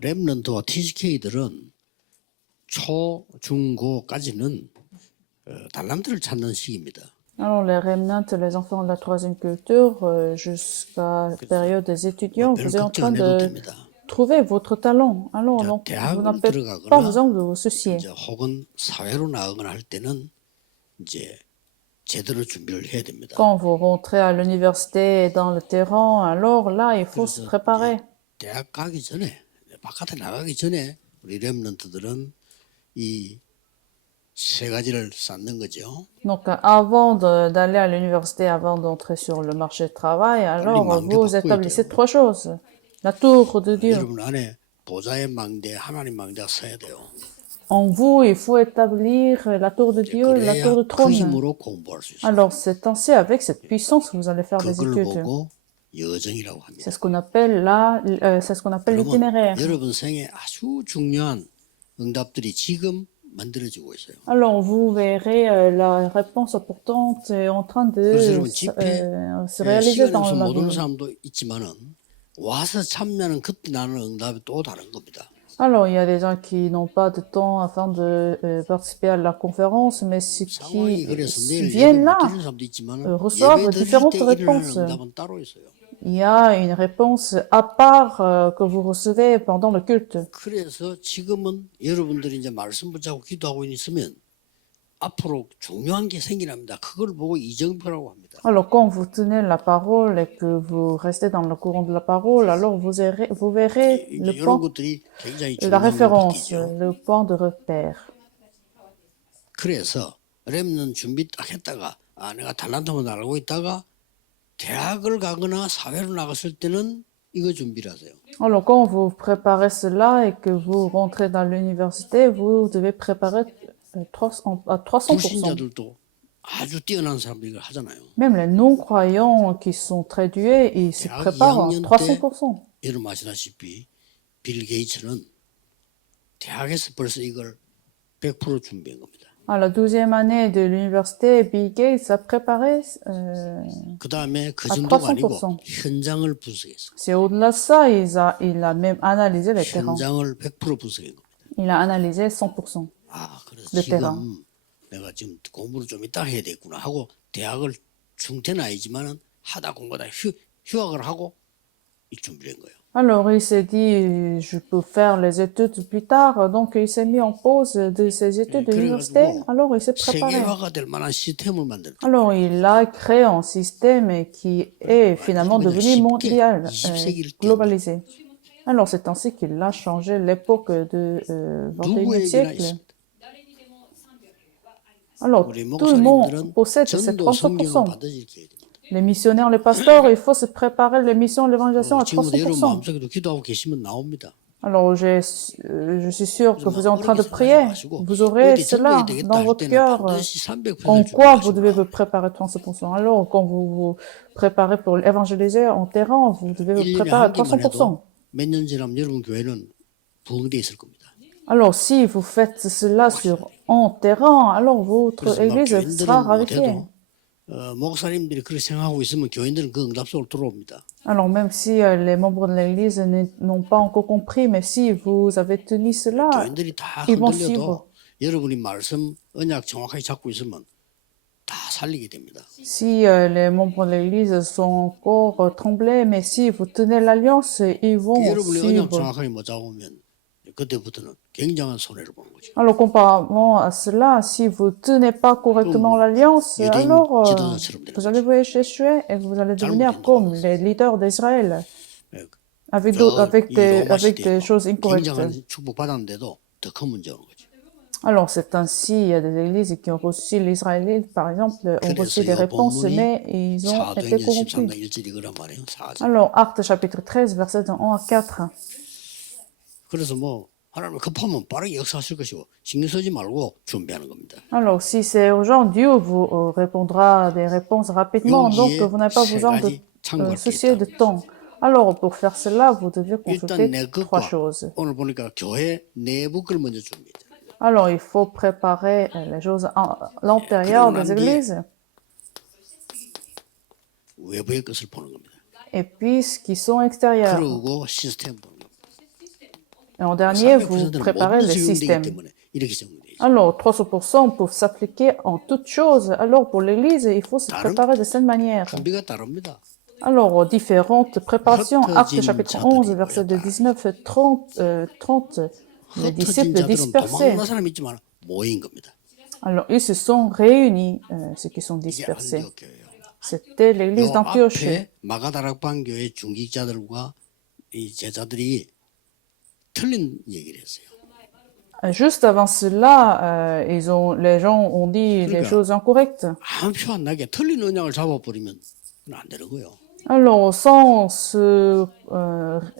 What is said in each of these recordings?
렘넌트와 TGK들은 초, 중, 고까지는 달란트를 찾는 시기입니다. Alors, les remnants, les enfants de la troisième culture, jusqu'à la période des étudiants, 별 vous êtes en 걱정 train 안 해도 de 됩니다. trouver votre talent. Alors, 자, donc, vous 대학을 n'avez pas 들어가거나 besoin de vous soucier. 이제 혹은 사회로 나가거나 할 때는 이제 제대로 준비를 해야 됩니다. Quand vous rentrez à l'université et dans le terrain, alors là, il faut se 그래서 préparer. 이제 대학 가기 전에 바깥에 나가기 전에 우리 렘넌트들은 이 세 가지를 쌓는 거죠. Donc, avant d'aller à l'université, avant d'entrer sur le marché du travail, alors 망대 vous 바꿔야 établissez 돼요. trois choses. La tour de Dieu. 여러분 안에 보좌의 망대, 하나님 망대가 서야 돼요. En vous, il faut établir la tour de 이제 Dieu, la tour 그래야 de 그 trône. 힘으로 공부할 수 있어요. Alors, c'est ainsi avec cette puissance que vous allez faire des 그걸 études. 보고 여정이라고 합니다. C'est ce qu'on appelle c'est ce qu'on appelle 그러면 l'itinéraire. 여러분 생에 아주 중요한 응답들이 지금 만들어지고 있어요. Alors, vous verrez la réponse importante est en train de 그래서 여러분 집회 se réaliser 시간이 dans 없어 la 못 오는 vie. 사람도 있지만은 와서 참여하는 그때 나는 응답이 또 다른 겁니다. Alors, il y a des gens qui n'ont pas de temps afin de participer à la conférence, mais ceux 상황이 qui 그래서 내일 예배 viennent 못 là 드리는 사람도 있지만은 reçoivent 예배 드릴 différentes 때 일어나는 réponses. 응답은 따로 있어요. Il y a une réponse à part que vous recevez pendant le culte. 그래서 지금은 여러분들이 이제 말씀 붙잡고 기도하고 있으면 앞으로 중요한 게 생기랍니다. 그걸 보고 이정표라고 합니다. Alors, quand vous tenez la parole et que vous restez dans le courant de la parole, alors vous verrez 이제 le 이런 point, 것들이 굉장히 la 중요한 걸 référence, 바뀌죠. le point de repère. 그래서 렘넌 준비 딱 했다가 내가 달란트만 알고 있다가 대학을 가거나 사회로 나갔을 때는 이거 준비를 하세요. Alors, quand vous préparez cela et que vous rentrez dans l'université, vous devez préparer à 300%. 불신자들도 아주 뛰어난 사람들이 이걸 하잖아요. Même les non-croyants qui sont très doués, ils se 대학 préparent à 2학년 때 300%. 여러분 아시다시피 빌 게이츠는 대학에서 벌써 이걸 100% 준비한 겁니다. À la 12e année de l'université, Bill Gates a préparé, 그 다음에 그 à 정도가 아니고 300%. 현장을 분석했어. C'est au-delà de ça, il a même analysé les terrains. 현장을 100% 분석한 겁니다. Il a analysé 100%. 그래서 Le 지금 terrain. 내가 지금 공부를 좀 이따 해야 되겠구나 하고 대학을 중퇴는 아니지만은 하다 공부하다 휴학을 하고 이 준비를 한 거예요. Alors, il s'est dit, je peux faire les études plus tard. Donc, il s'est mis en pause de ses études de l'université. 그래가지고 Alors, il s'est préparé. 세계화가 될 만한 시스템을 만들었다. Alors, il a créé un système qui est finalement devenu mondial, globalisé. Alors, c'est ainsi qu'il a changé l'époque du 21e siècle. Alors, tout le monde possède ces 전도 성경을 300%. 반드시 이렇게 해야 됩니다. Les missionnaires, les pasteurs, il faut se préparer les missions, l'évangélisation à 지금도 여러분 300%. 마음속에도 기도하고 계시면 나옵니다. Alors, je suis sûr que vous êtes en train de prier. Vous aurez cela dans votre cœur. En quoi vous devez vous préparer 300%? Alors, quand vous vous préparez pour évangéliser en terrain, vous devez vous préparer à 300%. 몇 년 지나면 여러분 교회는 부흥돼 있을 겁니다. Alors, si vous faites cela en terrain, alors votre église sera ravifiée. 목사님들이 그렇게 생각하고 있으면 교인들은 그 응답 속으로 들어옵니다. Alors, même si les membres de l'église n'ont pas encore compris, mais si vous avez tenu cela, 교인들이 다 ils vont 흔들려도 suivre. 여러분이 말씀 언약 정확하게 잡고 있으면 다 살리게 됩니다. Si les membres de l'église sont encore tremblés, mais si vous tenez l'alliance, ils vont 여러분이 언약 suivre. 정확하게 못 잡으면 그때부터는 굉장한 손해를 보는 거죠. Alors, comparément à cela, si vous tenez pas correctement l'alliance, alors vous allez vous échouer et vous allez devenir comme les leaders d'Israël, avec des choses incorrectes. 굉장한 축복 받았는데도 더 큰 문제가 오는 거죠. Alors, c'est ainsi, il y a des églises qui ont reçu l'Israélite, par exemple, ont reçu des réponses, mais ils ont été 사도행전 corrompus. 13장 1절이 그란 말이에요. 4절. Alors, Actes chapitre 13, versets de 1 à 4. 그래서 뭐 하나님 급하면 빠르게 역사하실 것이고 신경 쓰지 말고 준비하는 겁니다. Alors, si c'est urgent, Dieu vous répondra des réponses rapidement, donc vous n'avez pas besoin de soucier de temps. Alors, pour faire cela, vous devez consulter trois choses. 오늘 보니까 교회 내부 걸 먼저 줍니다. Alors, il faut préparer les choses à l'intérieur des églises, 외부의 것을 보는 겁니다. et puis ce qui sont extérieurs. 그러고 시스템 보는 겁니다. Et en dernier, vous 300%는 préparez 모든 le 적용되기 système. 때문에 이렇게 적용돼 있어요. Alors, 300% peuvent s'appliquer en toutes choses. Alors, pour l'Église, il faut se préparer de cette manière. 준비가 따릅니다. Alors, différentes préparations. Actes 흩어진 chapitre 11, 자들이 versets de 모였다. 19 et 30, les 흩어진 disciples 자들은 dispersés. 도망간 사람이 있지만 모인 겁니다. Alors, ils se sont réunis, ceux qui sont 이게 dispersés. 안디옥 교회예요. C'était l'église 요 d'Antioche. 앞에 마가다락방 교회 중직자들과 이 제자들이 틀린 얘기를 했어요. Juste avant cela, les gens ont dit des choses incorrectes. 아무 표 안 나게 틀린 언약을 잡아버리면 그건 안 되는 거예요. Alors, sans se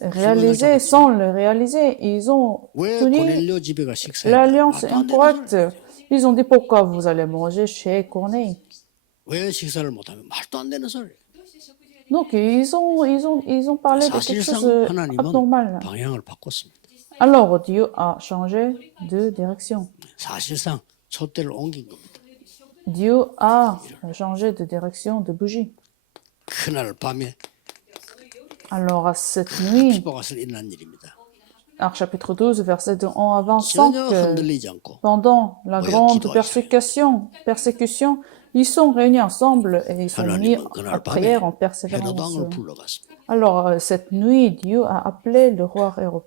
réaliser, sans le réaliser, ils ont 왜 tenu 고넬료 집에가 식사에 l'alliance 말도 안 되는 incorrecte. 소리. Ils ont dit pourquoi vous allez manger chez Corneille. 왜 식사를 못하면 말도 안 되는 소리. Donc, ils ont parlé de quelque 사실상 chose 하나님은 abnormal. 방향을 바꿨습니다. Alors, Dieu a changé de direction. 사실상 촛대를 옮긴 겁니다. Dieu a changé de direction de bougie. 그날 밤에 Alors, à cette nuit, 피바갓을 일어난 일입니다. Actes chapitre 12, verset de 1 à 25, 전혀 흔들리지 않고 pendant la Oui, grande qui doit persécution, ils sont réunis ensemble et ils sont mis 하나님은 à 그날 밤에 prière en persévérance. 헤로당을 불러갔습니다. Alors, cette nuit, Dieu a appelé le roi Hérode.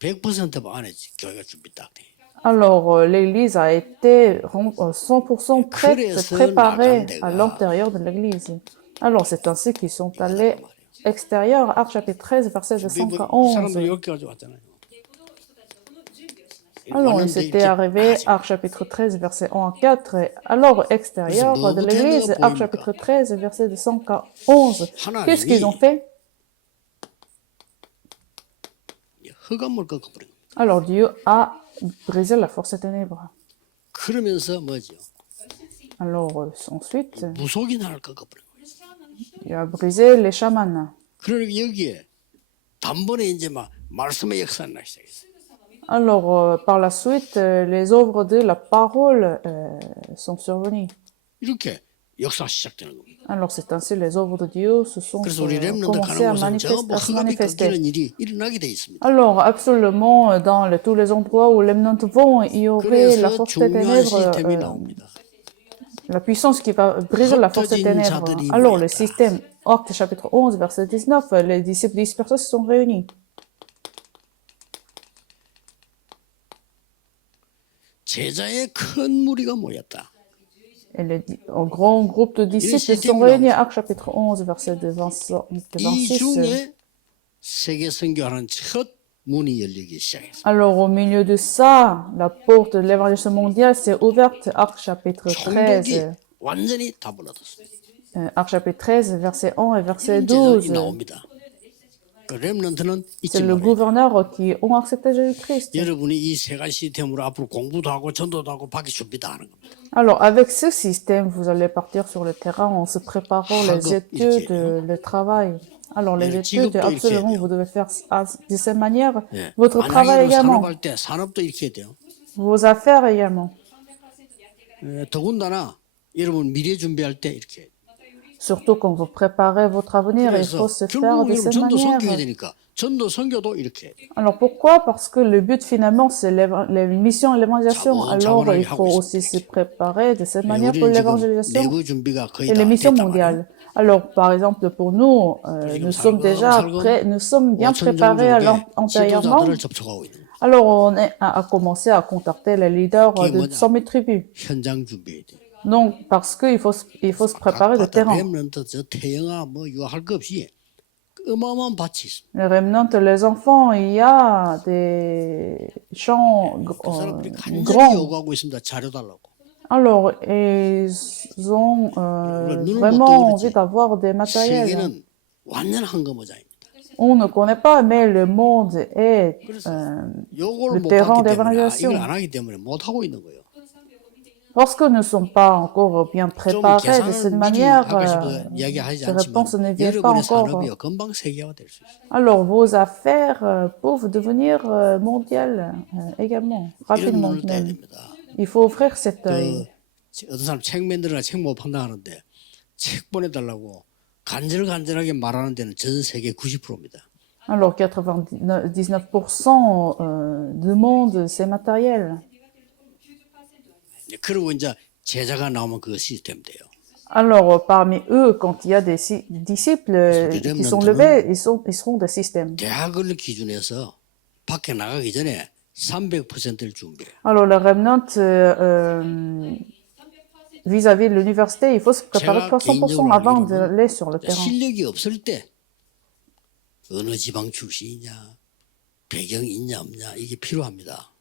100% 안에 교회가 준비 딱 돼. Alors, l'église a été 100% prête, 그래서 préparée 나간 à 데가 l'intérieur de l'église. Alors, c'est ainsi qu'ils sont allés extérieur, Actes chapitre 13, verset de 5 à 이 사람들 11. 이렇게 가지고 왔잖아요. Alors, il s'était arrivé, Actes chapitre 13, verset 1 à 4. Et alors, extérieur de l'église, Actes chapitre 13, verset de 5 à 11. Qu'est-ce qu'ils ont fait? 흑암을 꺾어버린 겁니다. Alors, Dieu a brisé la force des ténèbres. 그러면서 뭐죠? Alors, ensuite, 무속인 하나를 꺾어버린 거예요. il a brisé les chamans. 그러니까 여기에 단번에 이제 막 말씀의 역사가 나기 시작했어요. Alors, par la suite, les œuvres de la parole sont survenues. 이렇게 역사가 시작되는 겁니다. Alors, c'est ainsi les œuvres de Dieu se sont 그래서 우리 렘넌트 commencé à 가는 곳은 전부 se 흑암이 manifester. 꺾이는 일이 일어나게 돼 있습니다. Alors, absolument, dans tous les endroits où les menants vont, il y aurait la 그래서 force des 중요한 ténèbres, 시스템이 나옵니다. la puissance qui va briser la force des 흩어진 ténèbres. 자들이 Alors, le 모였다. système, Actes chapitre 11, verset 19, les disciples dispersés se sont réunis. 제자의 큰 무리가 모였다. Et un grand groupe de disciples se sont réunis. Actes chapitre 11, verset de 26. 이 중에 세계 선교하는 첫 문이 열리기 시작했습니다. Alors, au milieu de ça, la porte de l'évangélisation mondiale s'est ouverte. Actes chapitre 13. 총독이 완전히 답을 얻었습니다. Actes chapitre 13, verset 1 et verset 제자들이 12. 나옵니다. 그 렘넌트는 C'est 잊지 le 말아요. gouverneur qui ont accepté Jésus-Christ. 여러분이 이 세 가지 시스템으로 앞으로 공부도 하고 전도도 하고 밖에 준비 다 하는 겁니다. Alors, avec ce système, vous allez partir sur le terrain en se préparant les études, le travail. Alors, les études, absolument, vous devez faire de cette manière 예. votre travail 만약에 également, 산업할 때 산업도 이렇게 해야 돼요. vos affaires également. 더군다나 여러분 미래 준비할 때 이렇게 해요. Surtout quand vous préparez votre avenir, il faut 그래서 se faire 결국 de 여러분 cette 전도 성교해야 manière. 되니까 전도 선교도 이렇게 해야 돼요. Alors, pourquoi? Parce que le but, finalement, c'est les missions et l'évangélisation. Alors, il faut aussi se préparer de cette manière pour 우리는 지금 l'évangélisation 내부 준비가 거의 et les 다 missions 됐단 말이에요. mondiales. Alors, par exemple, pour nous, nous sommes déjà prêts, nous sommes bien préparés antérieurement. 지도자들을 접촉하고 있는 거예요. Alors, on a commencé à contacter les leaders de 100 000 tribus. 현장 준비해야 돼요. Donc, parce qu'il faut se préparer de terrain. 렘넌트 저 태영아 뭐 유학할 거 없이 어마어마한 밭이 있습니다. Les remnants, les enfants, il y a des champs 그 사람들이 간절히 grands. 요구하고 있습니다. 자료 달라고. Alors, ils ont vraiment envie d'avoir des matériels. 세계는 완전 한거모자입니다. On ne connaît pas, mais le monde est 요걸 le 못 terrain 봤기 때문에 d'évangélisation. 이걸 안 하기 때문에 못 하고 있는 거예요. Parce que nous ne sommes pas encore bien 좀 préparés de cette 계산을 미리 manière, 아까 싶어 이야기하지 ces 않지만 réponses ne viennent pas 여러분의 encore. 산업이요 금방 세계화 될 수 있어요. Alors, vos affaires peuvent devenir mondiales également, 이런 rapidement 눈을 떠야 même. 됩니다. Il faut ouvrir cet œil. 어떤 사람 책 만들어라 책 못 판다 하는데 책 보내달라고 간절하게 말하는 데는 전 세계 90%입니다. Alors 99% du monde, c'est matériel. 그리고 이제 제자가 나오면 그 시스템 돼요. Alors parmi eux, quand il y a des disciples qui sont levés, ils seront des systèmes. 대학을 기준해서 밖에 나가기 전에 300%를 준비해. Alors le remnant vis-à-vis de l'université, il faut se préparer 300% avant d'aller sur le terrain. 실력이 없을 때 어느 지방 출신이냐, 배경이 있냐 없냐 이게 필요합니다.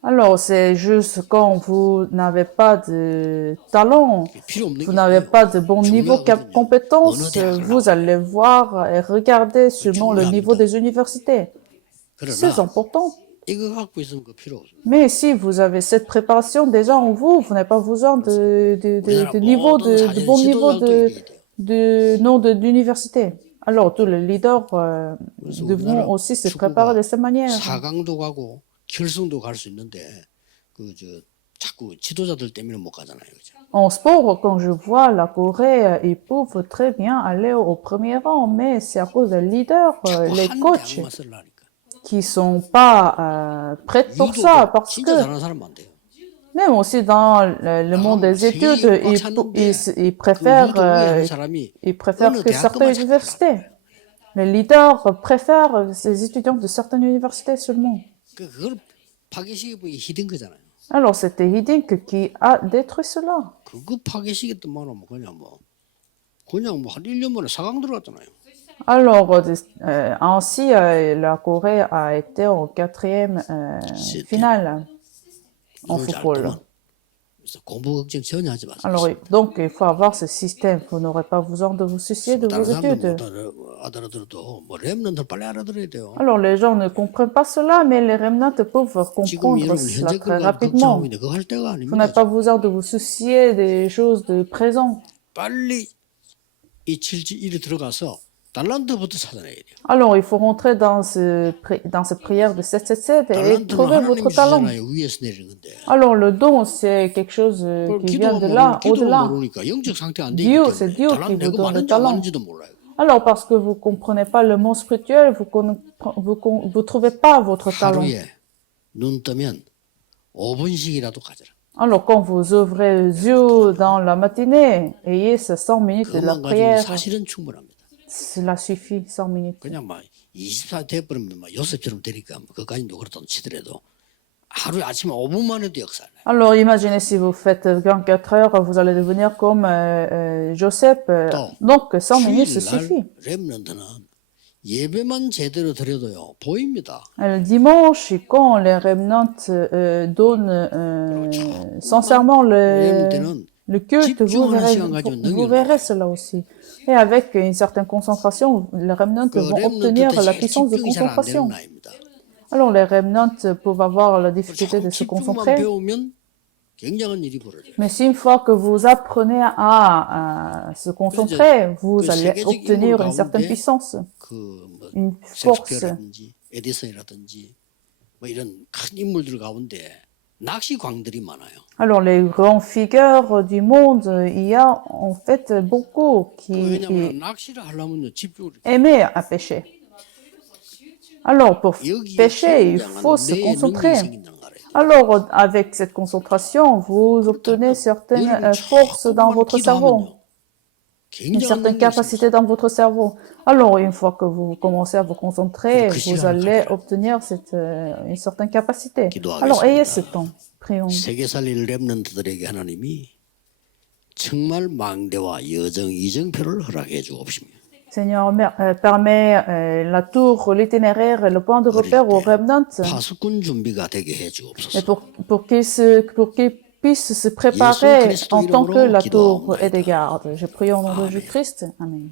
Alors c'est juste quand vous n'avez pas de talent, 필요 없는 vous 게 n'avez 있어요. pas de bon niveau de compétences, vous allez voir et regarder selon le niveau des universités. C'est 그러나 important. 이거 갖고 있으면 그 필요 없어요. Mais si vous avez cette préparation déjà en vous, vous n'avez pas besoin de niveau, de bon niveau d'université. Alors tous les leaders devront aussi se préparer de cette manière. 4강도 가고 결승도 갈 수 있는데 자꾸 지도자들 때문에 못 가잖아요. 그죠? En sport, quand je vois la Corée, ils peuvent très bien aller au premier rang, mais c'est à cause des leaders, les 한 coachs, 대학만 쓰려니까. qui sont pas prêts pour ça, 유도도 parce 진짜 que 잘하는 사람 안 돼요. même aussi dans le monde des études, ils préfèrent, ils préfèrent que certaines universités. Les leaders préfèrent ces étudiants de certaines universités seulement. 그걸 파괴시키기 히든 거잖아요. Alors c'était Hiddink qui a détruit cela. 그거 파괴시켰더만 하면 그냥 한 1년 만에 4강 들어갔잖아요. Alors ainsi, la Corée a été en 4e finale en football. 그래서 공부 걱정 전혀 하지 마세요. Alors donc il faut avoir ce système. Vous n'aurez pas besoin de vous soucier de vos 다른 사람들 études. 못 알아들어도 뭐 랩런들 빨리 알아들어야 돼요. Alors les gens ne comprennent pas cela, mais les remnants peuvent 지금 comprendre 여러분 cela 현재 très 걸 rapidement. 걱정하고 있는데 그거 할 때가 Vous n'avez 아닙니다. pas besoin de vous soucier des choses de présent. 빨리 이 7지1에 들어가서 달란트부터 찾아내야 돼요. Alors il faut rentrer dans cette prière de 777 et 달란트는 trouver votre 하나님이 talent. 주잖아요. 위에서 내리는 건데. Alors le don, c'est quelque chose qui vient de là, 기도가 au-delà. 모르니까 영적 상태 안 되기 Dieu, c'est 때문에 Dieu qui 달란트 vous 내가 donne le 많은지 안 talent. 많은지도 몰라요. Alors parce que vous comprenez pas le monde spirituel, vous trouvez pas votre talent. 하루에 눈 뜨면 5분씩이라도 가져라. Alors quand vous ouvrez les yeux dans la matinée, ayez ces 100 minutes de la 그것만 가지고 prière. 사실은 충분합니다. Cela suffit, 100 minutes. 그냥 막 24 돼버리면 막 요셉처럼 되니까 그까지도 그렇다 치더라도 하루에 아침에 5분만 해도 역사를 해요. Alors imaginez si vous faites 24 heures, vous allez devenir comme Joseph. Donc 100 minutes, ça suffit. 렘넌트는 예배만 제대로 드려도요 보입니다. Le dimanche, quand les remnants donnent sincèrement le culte, vous verrez cela aussi. Et avec une certaine concentration, les remnants vont obtenir la puissance de concentration. Alors les remnants peuvent avoir la difficulté de se concentrer. Mais si une fois que vous apprenez à se concentrer, vous allez obtenir une certaine puissance, une force. 에디슨이라든지 뭐 이런 큰 인물들 가운데 낚시광들이 많아요. Alors les grandes figures du monde, il y a en fait beaucoup qui 왜냐하면 낚시를 하려면요 집중을 aimaient à pêcher. Alors pour pêcher, il faut se concentrer. Alors avec cette concentration, vous obtenez certaines forces dans votre cerveau, une certaine capacité dans votre cerveau. Alors une fois que vous commencez à vous concentrer, vous allez obtenir une certaine capacité. Alors ayez ce temps. Prions. 세계 살릴 렘넌트들에게 하나님이 정말 망대와 여정 이정표를 허락해 주옵시며. Seigneur, permets la tour, l'itinéraire et le point de repère aux remnants 파수꾼 준비가 되게 해 주옵소서. et pour qu'ils puissent se préparer en tant que la tour et des gardes. Je prie au nom de Jésus-Christ. Amen.